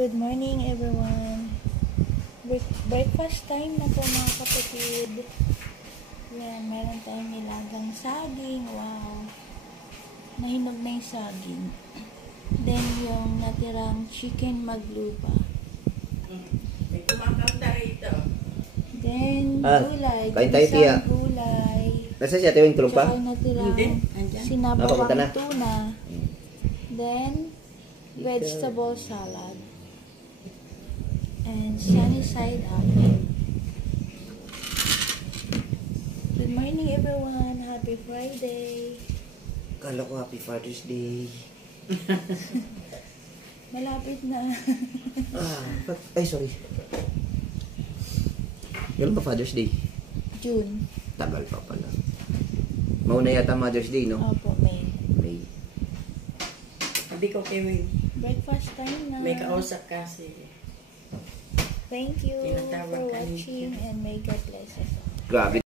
Good morning everyone. Breakfast time na po mga kapatid. Yan, meron tayong nilagang saging. Wow. Nahinog na yung saging. Then yung natirang chicken maglupa. May kumakanta rito. Then gulay. Kain tayo, Tia. Gulay. Nasa siya tawing tulog pa? Tsaka yung natirang sinabawang tuna. Then vegetable salad. And sunny side up. Good morning everyone. Happy Friday. Kala ko Happy Father's Day. Malapit na. Ay, sorry. Kailan pa Father's Day? June. Tagal pa pala. Mauna yata Mother's Day, no? Opo, May. May. Sabi ko kay Wing, Breakfast time na. may kausap kasi. Thank you Tinatawag for ka watching and may God bless us all. Grabe,